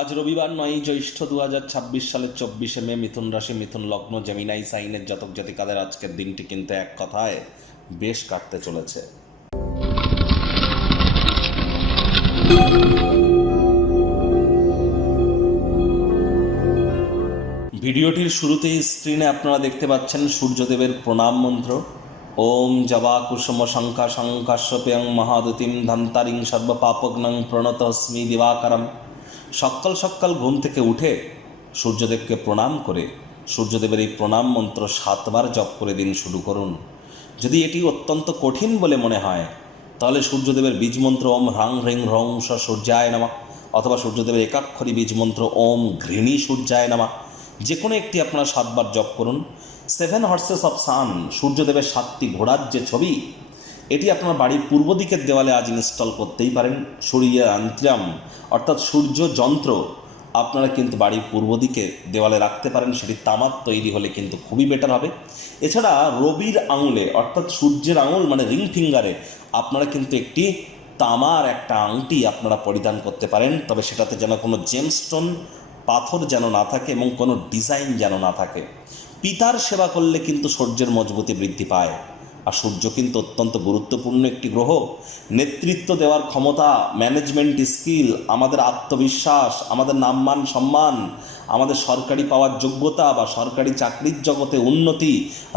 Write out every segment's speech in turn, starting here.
আজ রবিবার 9ই জ্যৈষ্ঠ 2026 সালের 24শে মে, মিথুন রাশি, মিথুন লগ্ন, জেমিনাই সাইনের জাতক জাতিকাদের আজকের দিনটি কিন্তু এক কথায় বেশ কাটতে চলেছে। ভিডিওটির শুরুতেই স্ক্রিনে আপনারা দেখতে পাচ্ছেন সূর্যদেবের প্রণাম মন্ত্র। ওম জবা কুসুম শঙ্কা শঙ্কাশ্যপেয়ং মহাদুতিম ধন্তারিং সর্বপাপগ্নং প্রণতস্মি দিবাকরম। সকাল সকাল ঘুম থেকে উঠে সূর্যদেবকে প্রণাম করে সূর্যদেবের এই প্রণাম মন্ত্র 7 বার জপ করে দিন শুরু করুন। যদি এটি অত্যন্ত কঠিন বলে মনে হয় তাহলে সূর্যদেবের বীজ মন্ত্র ওম হ্রাং হ্রিং হ্রং স সূর্যায় নমঃ অথবা সূর্যদেবের একাক্ষরী বীজ মন্ত্র ওম ঘৃণী সূর্যায় নমঃ, যে কোনো একটি আপনারা 7 বার জপ করুন। 7 হর্সেস অফ সান, সূর্যদেবের 7টি ঘোড়ার যে ছবি, এটি আপনার বাড়ির পূর্ব দিকের দেওয়ালে আজ ইনস্টল করতেই পারেন। সূর্য আন্ত্রাম অর্থাৎ সূর্য যন্ত্র আপনারা কিন্তু বাড়ির পূর্ব দিকে দেওয়ালে রাখতে পারেন, সেটি তামার তৈরি হলে কিন্তু খুবই বেটার হবে। এছাড়া রবির আঙুলে অর্থাৎ সূর্যের আঙুল মানে রিং ফিঙ্গারে আপনারা কিন্তু একটি তামার একটা আংটি আপনারা পরিধান করতে পারেন, তবে সেটাতে যেন কোনো জেমস্টোন পাথর যেন না থাকে এবং কোনো ডিজাইন যেন না থাকে। পিতার সেবা করলে কিন্তু সূর্যের মজবুতি বৃদ্ধি পায়, আর সূর্য কিন্তু অত্যন্ত গুরুত্বপূর্ণ একটি গ্রহ। নেতৃত্ব দেওয়ার ক্ষমতা, ম্যানেজমেন্ট স্কিল, আমাদের আত্মবিশ্বাস, আমাদের নামমান সম্মান, আমাদের সরকারি পাওয়ার যোগ্যতা বা সরকারি চাকরির জগতে উন্নতি,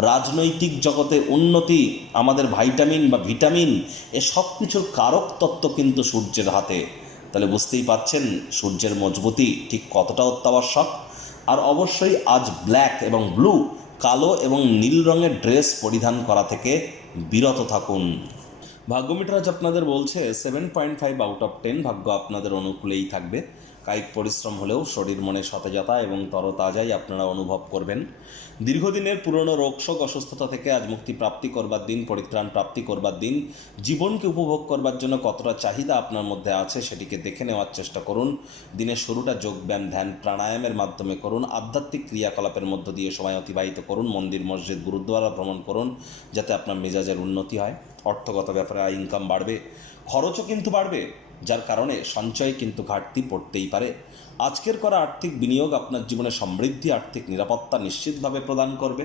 রাজনৈতিক জগতে উন্নতি, আমাদের ভাইটামিন বা ভিটামিন, এ সব কিছুর কারক তত্ত্ব কিন্তু সূর্যের হাতে। তাহলে বুঝতেই পাচ্ছেন সূর্যের মজবুতি ঠিক কতটা অত্যাবশ্যক। আর অবশ্যই আজ ব্ল্যাক এবং ব্লু, কালো এবং নীল রঙের ড্রেস পরিধান করা থেকে বিরত থাকুন। ভাগ্যমিটার আজ আপনাদের বলছে 7.5 আউট অফ 10, ভাগ্য আপনাদের অনুকূলেই থাকবে। কায়িক পরিশ্রম হলেও শরীর মনে সতেজতা এবং তরতাজাই আপনারা অনুভব করবেন। দীর্ঘদিনের পুরনো রোগশোক অসুস্থতা থেকে আজ মুক্তি প্রাপ্তি করবার দিন, পরিত্রাণ প্রাপ্তি করবার দিন। জীবনকে উপভোগ করবার জন্য কতটা চাহিদা আপনার মধ্যে আছে সেটিকে দেখে নেওয়ার চেষ্টা করুন। দিনের শুরুটা যোগব্যায়াম, ধ্যান, প্রাণায়ামের মাধ্যমে করুন। আধ্যাত্মিক ক্রিয়াকলাপের মধ্য দিয়ে সময় অতিবাহিত করুন। মন্দির, মসজিদ, গুরুদ্বারা ভ্রমণ করুন, যাতে আপনার মেজাজের উন্নতি হয়। অর্থগত ব্যাপারে ইনকাম বাড়বে, খরচও কিন্তু বাড়বে, যার কারণে সঞ্চয় কিন্তু ঘাটতি পড়তেই পারে। আজকের করা আর্থিক বিনিয়োগ আপনার জীবনে সমৃদ্ধি, আর্থিক নিরাপত্তা নিশ্চিতভাবে প্রদান করবে।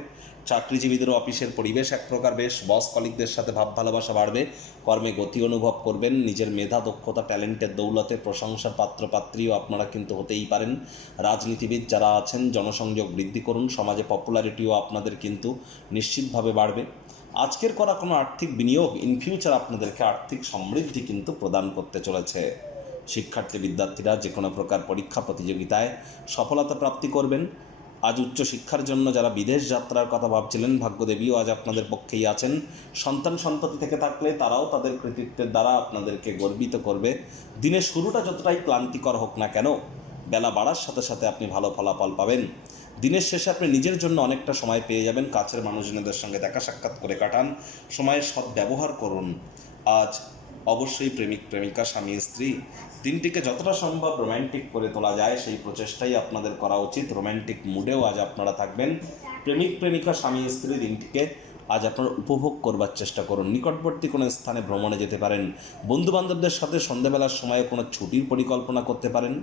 চাকরিজীবীদেরও অফিসের পরিবেশ এক প্রকার বেশ, বস কলিগদের সাথে ভাব ভালোবাসা বাড়বে, কর্মে গতি অনুভব করবেন। নিজের মেধা, দক্ষতা, ট্যালেন্টের দৌলতে প্রশংসার পাত্রপাত্রীও আপনারা কিন্তু হতেই পারেন। রাজনীতিবিদ যারা আছেন জনসংযোগ বৃদ্ধি করুন, সমাজে পপুলারিটিও আপনাদের কিন্তু নিশ্চিতভাবে বাড়বে। আজকের করা কোনো আর্থিক বিনিয়োগ ইন ফিউচার আপনাদেরকে আর্থিক সমৃদ্ধি কিন্তু প্রদান করতে চলেছে। শিক্ষার্থী বিদ্যার্থীরা যে কোনো প্রকার পরীক্ষা প্রতিযোগিতায় সফলতা প্রাপ্তি করবেন। আজ উচ্চশিক্ষার জন্য যারা বিদেশ যাত্রার কথা ভাবছিলেন, ভাগ্যদেবীও আজ আপনাদের পক্ষেই আছেন। সন্তান সন্ততি থেকে থাকলে তারাও তাদের কৃতিত্বের দ্বারা আপনাদেরকে গর্বিত করবে। দিনের শুরুটা যতটাই ক্লান্তিকর হোক না কেন, বেলা বাড়ার সাথে সাথে আপনি ভালো ফলাফল পাবেন। দিনের শেষে আপনি নিজের জন্য অনেকটা সময় পেয়ে যাবেন। কাছের মানুষজনদের সঙ্গে দেখা সাক্ষাৎ করে কাটান, সময়ের সদ্ব্যবহার করুন। আজ অবশ্যই প্রেমিক প্রেমিকা, স্বামী স্ত্রী দিনটিকে যতটা সম্ভব রোম্যান্টিক করে তোলা যায় সেই প্রচেষ্টাই আপনাদের করা উচিত। রোম্যান্টিক মুডেও আজ আপনারা থাকবেন। প্রেমিক প্রেমিকা, স্বামী স্ত্রী দিনটিকে আজ আপনারা উপভোগ করবার চেষ্টা করুন। নিকটবর্তী কোনো স্থানে ভ্রমণে যেতে পারেন। বন্ধুবান্ধবদের সাথে সন্ধ্যাবেলার সময়ে কোনো ছুটির পরিকল্পনা করতে পারেন।